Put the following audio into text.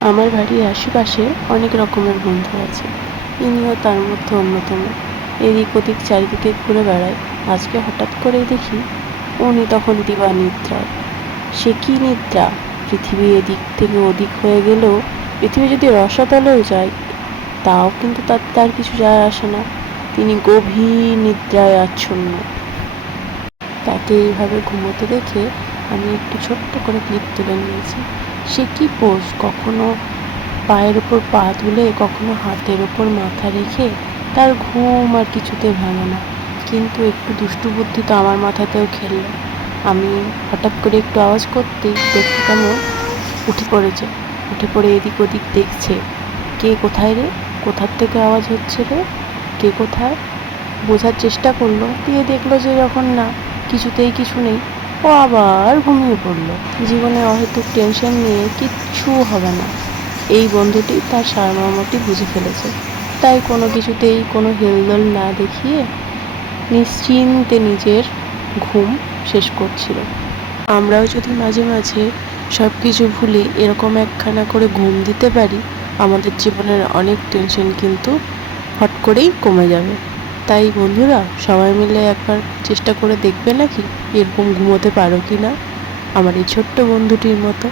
আমার বাড়ির আশেপাশে অনেক রকমের বন্ধু আছে, ইনিও তার মধ্যে অন্যতম। এদিক ওদিক চারিদিকে ঘুরে বেড়ায়। আজকে হঠাৎ করেই দেখি উনি তখন দিবা নিদ্রায়। সে কি নিদ্রা! পৃথিবী এদিক থেকে ওদিক হয়ে গেলেও, পৃথিবী যদি রসাতলেও যায় তাও কিন্তু তার কিছু যায় আসে না। তিনি গভীর নিদ্রায় আচ্ছন্ন। তাকে এইভাবে ঘুমোতে দেখে আমি একটু ছোট্ট করে ক্লিপ তুলে নিয়েছি। সে কি পোজ! কখনো পায়ের ওপর পা তুলে, কখনো হাতের ওপর মাথা রেখে। তার ঘুম আর কিছুতে ভাঙে না। কিন্তু একটু দুষ্টু বুদ্ধি তো আমার মাথাতেও খেলল। আমি হঠাৎ করে একটু আওয়াজ করতেই দেখতে কেমন উঠে পড়েছে। উঠে পড়ে এদিক ওদিক দেখছে, কে কোথায় রে, কোথার থেকে আওয়াজ হচ্ছে রে, কে কোথায়। বোঝার চেষ্টা করলো, দিয়ে দেখলো যে যখন না, কিছুতেই কিছু নেই, ও আবার ঘুমিয়ে পড়লো। জীবনে অহেতুক টেনশন নিয়ে কিচ্ছু হবে না, এই বন্ধুটি তার সারমর্মটি বুঝে ফেলেছে। তাই কোনো কিছুতেই কোনো হেলদোল না দেখিয়ে নিশ্চিন্তে নিজের ঘুম শেষ করছিল। আমরাও যদি মাঝে মাঝে সব কিছু ভুলে এরকম একখানা করে ঘুম দিতে পারি, আমাদের জীবনের অনেক টেনশন কিন্তু হট করেই কমে যাবে। তাই বন্ধুরা, সবাই মিলে একবার চেষ্টা করে দেখবে নাকি এরকম ঘুমোতে পারো কি না, আমার এই ছোট্ট বন্ধুটির মতো।